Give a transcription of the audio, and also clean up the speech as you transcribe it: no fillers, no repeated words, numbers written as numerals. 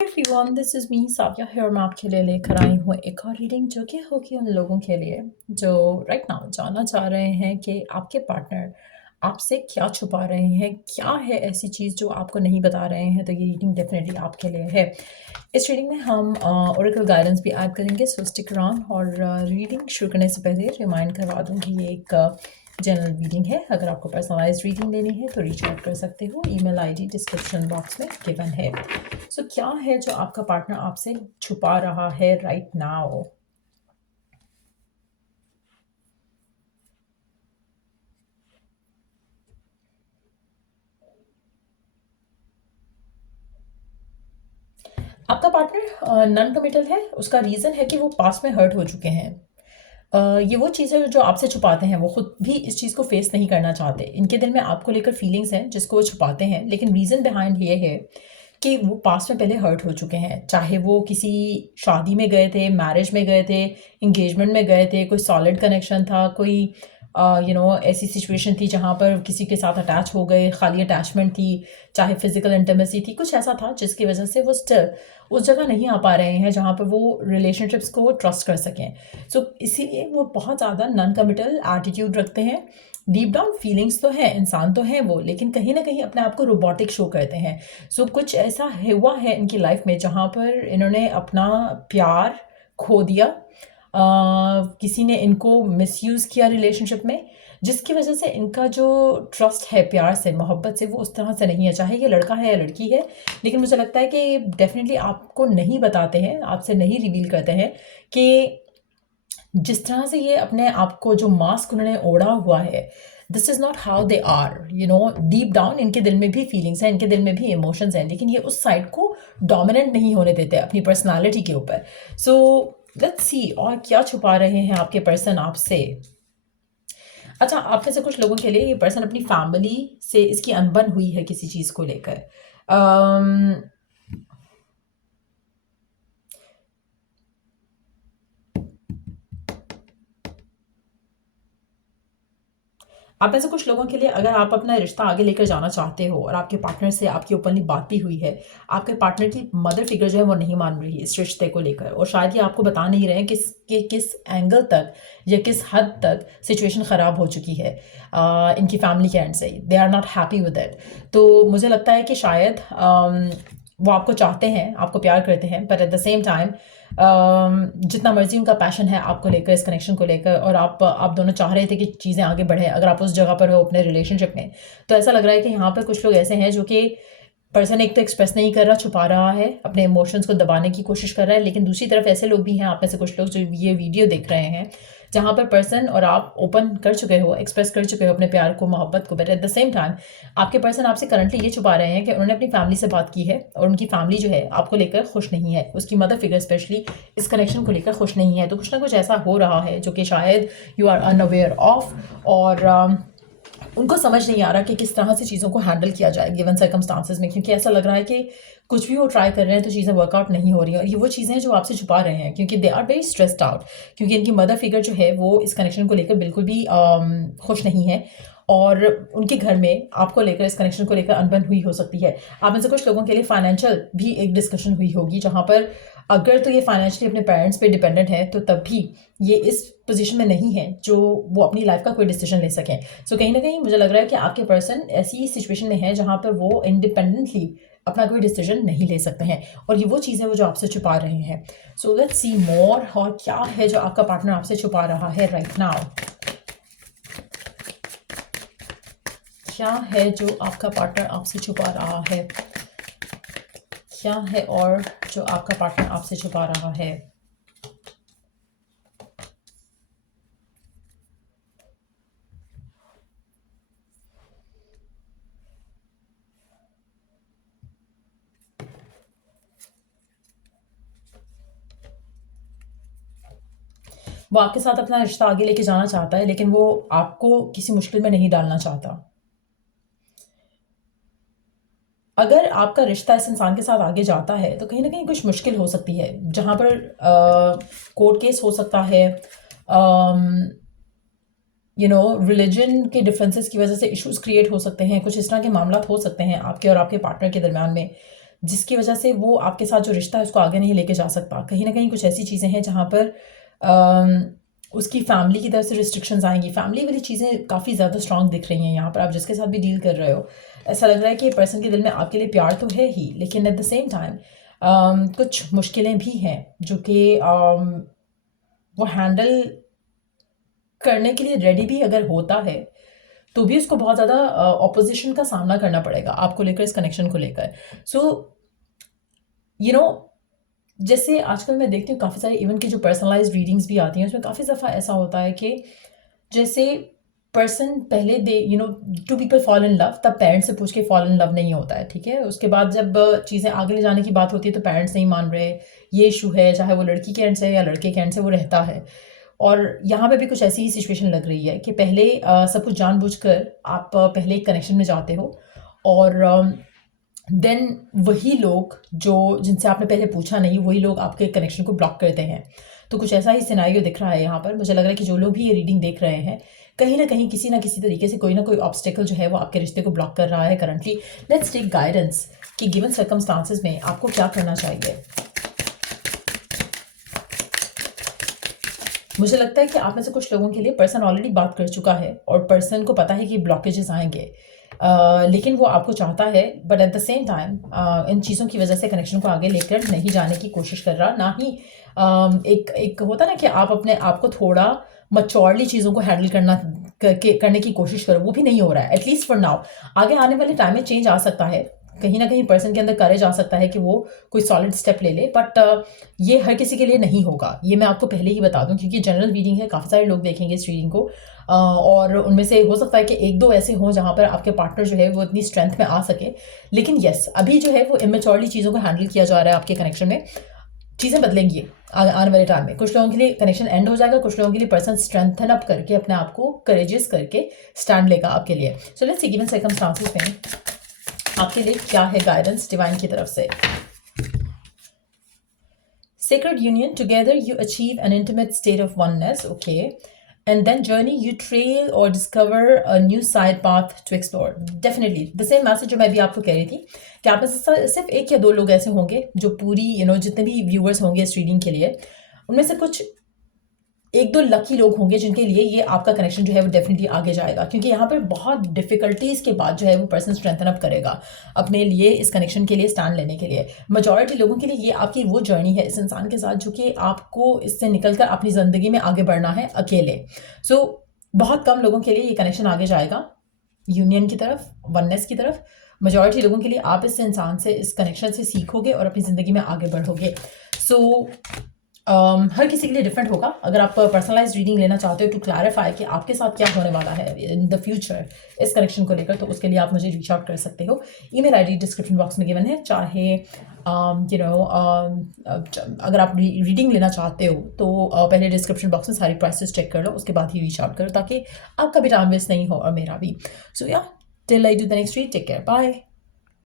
Everyone, this is me Savia here. मैं आपके लिए लेकर आई हूँ एक और रीडिंग जो कि होगी उन लोगों के लिए जो राइट नाउ जानना चाह रहे हैं कि आपके पार्टनर आपसे क्या छुपा रहे हैं, क्या है ऐसी चीज़ जो आपको नहीं बता रहे हैं। तो ये रीडिंग डेफिनेटली आपके लिए है। इस रीडिंग में हम ओरेकल गाइडेंस भी ऐड करेंगे, सो स्टिक अराउंड। और रीडिंग शुरू करने से पहले रिमाइंड करवा दूँ कि ये एक जनरल रीडिंग है। अगर आपको पर्सनलाइज्ड रीडिंग लेनी है तो रीच आउट कर सकते हो। ईमेल आईडी डिस्क्रिप्शन बॉक्स में गिवन है। सो क्या है जो आपका पार्टनर आपसे छुपा रहा है राइट नाउ? आपका पार्टनर नॉन कमिटल है। उसका रीज़न है कि वो पास्ट में हर्ट हो चुके हैं। ये वो चीज़ है जो आपसे छुपाते हैं। वो खुद भी इस चीज़ को फेस नहीं करना चाहते। इनके दिल में आपको लेकर फीलिंग्स हैं जिसको वो छुपाते हैं, लेकिन रीज़न बिहाइंड ये है कि वो पास्ट में पहले हर्ट हो चुके हैं। चाहे वो किसी शादी में गए थे, मैरिज में गए थे, इंगेजमेंट में गए थे, कोई सॉलिड कनेक्शन था, कोई ऐसी सिचुएशन थी जहाँ पर किसी के साथ अटैच हो गए, खाली अटैचमेंट थी, चाहे फिजिकल इंटीमेसी थी, कुछ ऐसा था जिसकी वजह से वो स्टिल उस जगह नहीं आ पा रहे हैं जहाँ पर वो रिलेशनशिप्स को ट्रस्ट कर सकें। सो इसीलिए वो बहुत ज़्यादा नॉन कमिटल एटीट्यूड रखते हैं। डीप डाउन फीलिंग्स तो है, इंसान तो हैं वो, लेकिन कहीं ना कहीं अपने आप को रोबोटिक शो करते हैं। सो कुछ ऐसा हुआ है इनकी लाइफ में जहाँ पर इन्होंने अपना प्यार खो दिया। किसी ने इनको मिसयूज़ किया रिलेशनशिप में, जिसकी वजह से इनका जो ट्रस्ट है प्यार से, मोहब्बत से, वो उस तरह से नहीं है। चाहे ये लड़का है या लड़की है, लेकिन मुझे लगता है कि डेफिनेटली आपको नहीं बताते हैं, आपसे नहीं रिवील करते हैं कि जिस तरह से ये अपने आप को, जो मास्क उन्होंने ओढ़ा हुआ है, this is not how they are. Deep down इनके दिल में भी फीलिंग्स हैं, इनके दिल में भी इमोशंस हैं, लेकिन ये उस साइड को डोमिनेंट नहीं होने देते अपनी पर्सनालिटी के ऊपर। सो लेट्स सी और क्या छुपा रहे हैं आपके पर्सन आपसे। अच्छा, आप में से कुछ लोगों के लिए ये पर्सन अपनी फैमिली से इसकी अनबन हुई है किसी चीज़ को लेकर। आप में से कुछ लोगों के लिए, अगर आप अपना रिश्ता आगे लेकर जाना चाहते हो और आपके पार्टनर से आपकी ओपनली बात भी हुई है, आपके पार्टनर की मदर फिगर जो है वो नहीं मान रही है इस रिश्ते को लेकर, और शायद ये आपको बता नहीं रहे हैं किस एंगल तक या किस हद तक सिचुएशन ख़राब हो चुकी है इनकी फैमिली के एंड से। They are not happy with it. तो मुझे लगता है कि शायद वो आपको चाहते हैं, आपको प्यार करते हैं, but at the same time जितना मर्जी उनका पैशन है आपको लेकर, इस कनेक्शन को लेकर, और आप दोनों चाह रहे थे कि चीज़ें आगे बढ़े। अगर आप उस जगह पर हो अपने रिलेशनशिप में, तो ऐसा लग रहा है कि यहाँ पर कुछ लोग ऐसे हैं जो कि पर्सन एक तो एक्सप्रेस नहीं कर रहा, छुपा रहा है, अपने इमोशंस को दबाने की कोशिश कर रहा है, लेकिन दूसरी तरफ ऐसे लोग भी हैं, आप में से कुछ लोग जो ये वीडियो देख रहे हैं, जहाँ पर पर्सन और आप ओपन कर चुके हो, एक्सप्रेस कर चुके हो अपने प्यार को, मोहब्बत को, but at the same time आपके पर्सन आपसे करंटली ये छुपा रहे हैं कि उन्होंने अपनी फैमिली से बात की है और उनकी फैमिली जो है आपको लेकर खुश नहीं है। उसकी मदर फिगर स्पेशली इस कनेक्शन को लेकर खुश नहीं है। तो कुछ ना कुछ ऐसा हो रहा है जो कि शायद यू आर अनअवेयर ऑफ, और उनको समझ नहीं आ रहा कि किस तरह से चीज़ों को हैंडल किया जाए गिवन सर्कमस्टांसेस में, क्योंकि ऐसा लग रहा है कि कुछ भी वो ट्राई कर रहे हैं तो चीज़ें वर्कआउट नहीं हो रही हैं। और ये वो चीज़ें हैं जो आपसे छुपा रहे हैं, क्योंकि they are very stressed out, क्योंकि इनकी मदर फिगर जो है वो इस कनेक्शन को लेकर बिल्कुल भी खुश नहीं है, और उनके घर में आपको लेकर, इस कनेक्शन को लेकर अनबन हुई हो सकती है। आप में से कुछ लोगों के लिए फाइनेंशियल भी एक डिस्कशन हुई होगी, जहाँ पर अगर तो ये फाइनेंशियली अपने पेरेंट्स पे डिपेंडेंट है, तो तब भी ये इस पोजीशन में नहीं है जो वो अपनी लाइफ का कोई डिसीजन ले सकें। सो कहीं ना कहीं मुझे लग रहा है कि आपके पर्सन ऐसी सिचुएशन में है जहाँ पर वो इंडिपेंडेंटली अपना कोई डिसीजन नहीं ले सकते हैं, और ये वो चीज़ है वो जो आपसे छुपा रहे हैं। सो लेट्स सी मोर, और क्या है जो आपका पार्टनर आपसे छुपा रहा है राइट नाउ। क्या है जो आपका पार्टनर आपसे छुपा रहा है? क्या है और जो आपका पार्टनर आपसे छुपा रहा है? वो आपके साथ अपना रिश्ता आगे लेके जाना चाहता है, लेकिन वो आपको किसी मुश्किल में नहीं डालना चाहता। अगर आपका रिश्ता इस इंसान के साथ आगे जाता है तो कहीं ना कहीं कुछ मुश्किल हो सकती है, जहाँ पर कोर्ट केस हो सकता है, रिलीजन के डिफरेंसेस की वजह से इश्यूज क्रिएट हो सकते हैं, कुछ इस तरह के मामला हो सकते हैं आपके और आपके पार्टनर के दरमियान में। जिसकी वजह से वो आपके साथ जो रिश्ता है उसको आगे नहीं लेके जा सकता। कहीं न कहीं कुछ ऐसी चीज़ें हैं जहाँ पर उसकी फैमिली की तरफ से रिस्ट्रिक्शंस आएँगी। फैमिली वाली चीज़ें काफ़ी ज़्यादा स्ट्रॉन्ग दिख रही हैं यहाँ पर, आप जिसके साथ भी डील कर रहे हो। ऐसा लग रहा है कि पर्सन के दिल में आपके लिए प्यार तो है ही, लेकिन एट द सेम टाइम कुछ मुश्किलें भी हैं जो कि वो हैंडल करने के लिए रेडी भी अगर होता है, तो भी उसको बहुत ज़्यादा ऑपोज़िशन का सामना करना पड़ेगा आपको लेकर, इस कनेक्शन को लेकर। सो यू नो जैसे आजकल मैं देखती हूँ काफ़ी सारे इवन की जो पर्सनलाइज़्ड रीडिंग्स भी आती हैं, उसमें काफ़ी दफ़ा ऐसा होता है कि जैसे पर्सन पहले the two people fall in love, तब पेरेंट्स से पूछ के फॉल इन लव नहीं होता है, ठीक है? उसके बाद जब चीज़ें आगे ले जाने की बात होती है तो पेरेंट्स नहीं मान रहे, ये इशू है, चाहे वो लड़की के एंड से या लड़के के एंड से वो रहता है। और यहाँ पे भी कुछ ऐसी ही सिचुएशन लग रही है कि पहले सब कुछ जानबूझकर आप पहले एक कनेक्शन में जाते हो और देन वही लोग जो जिनसे आपने पहले पूछा नहीं, वही लोग आपके कनेक्शन को ब्लॉक करते हैं। तो कुछ ऐसा ही सिनेरियो दिख रहा है यहाँ पर। मुझे लग रहा है कि जो लोग भी ये रीडिंग देख रहे हैं, कहीं न कहीं किसी न किसी तरीके से कोई ना कोई ऑब्स्टेकल जो है वो आपके रिश्ते को ब्लॉक कर रहा है करंटली। लेट्स टेक गाइडेंस कि गिवन सर्कमस्टांसेस में आपको क्या करना चाहिए। मुझे लगता है कि आप में से कुछ लोगों के लिए पर्सन ऑलरेडी बात कर चुका है और पर्सन को पता है कि ब्लॉकेजेस आएँगे। लेकिन वो आपको चाहता है, but at the same time in चीज़ों की वजह से कनेक्शन को आगे लेकर नहीं जाने की कोशिश कर रहा। ना ही एक एक होता ना कि आप अपने आप को थोड़ा मैच्योरली चीज़ों को हैंडल करने की कोशिश करो, वो भी नहीं हो रहा है, एटलीस्ट फॉर नाउ। आगे आने वाले टाइम में चेंज आ सकता है, कहीं ना कहीं पर्सन के अंदर करेज आ सकता है कि वो कोई सॉलिड स्टेप ले ले, बट ये हर किसी के लिए नहीं होगा। ये मैं आपको पहले ही बता दूं, क्योंकि जनरल रीडिंग है, काफ़ी सारे लोग देखेंगे इस रीडिंग को और उनमें से हो सकता है कि एक दो ऐसे हों जहाँ पर आपके पार्टनर जो है वो इतनी स्ट्रेंथ में आ सके। लेकिन येस, अभी जो है वो इमेच्योरली चीज़ों को हैंडल किया जा रहा है आपके कनेक्शन में। चीज़ें बदलेंगी आने वाले टाइम में। कुछ लोगों के लिए कनेक्शन एंड हो जाएगा, कुछ लोगों के लिए पर्सन स्ट्रेंथन अप करके अपने आप को करेजियस करके स्टैंड लेगा आपके लिए। So let's see given circumstances में आपके लिए क्या है गाइडेंस डिवाइन की तरफ से। Sacred union, together you achieve an intimate state of oneness, okay? And then journey, you trail or discover a new side path to explore. Definitely, the same message जो मैं भी आपको कह रही थी कि आप में से सिर्फ एक या दो लोग ऐसे होंगे जो पूरी जितने भी व्यूअर्स होंगे इस रीडिंग के लिए, उनमें से कुछ एक दो लकी लोग होंगे जिनके लिए ये आपका कनेक्शन जो है वो डेफिनेटली आगे जाएगा, क्योंकि यहाँ पर बहुत डिफिकल्टीज़ के बाद जो है वो पर्सन स्ट्रेंथन अप करेगा अपने लिए, इस कनेक्शन के लिए स्टैंड लेने के लिए। मेजॉरिटी लोगों के लिए ये आपकी वो जर्नी है इस इंसान के साथ जो कि आपको इससे निकलकर अपनी ज़िंदगी में आगे बढ़ना है अकेले। सो बहुत कम लोगों के लिए ये कनेक्शन आगे जाएगा यूनियन की तरफ, वननेस की तरफ। मेजॉरिटी लोगों के लिए आप इस इंसान से, इस कनेक्शन से सीखोगे और अपनी ज़िंदगी में आगे बढ़ोगे। सो हर किसी के लिए डिफरेंट होगा। अगर आप पर्सनलाइज रीडिंग लेना चाहते हो टू क्लैरिफाई कि आपके साथ क्या होने वाला है इन द फ्यूचर इस कनेक्शन को लेकर, तो उसके लिए आप मुझे रीच आउट कर सकते हो। ईमेल आईडी डिस्क्रिप्शन बॉक्स में गिवन है। चाहे अगर आप रीडिंग लेना चाहते हो तो पहले डिस्क्रिप्शन बॉक्स में सारी प्राइसेस चेक कर लो, उसके बाद ही रीच आउट करो ताकि आपका भी टाइम वेस्ट नहीं हो और मेरा भी। So yeah till I do the next read, take care, bye.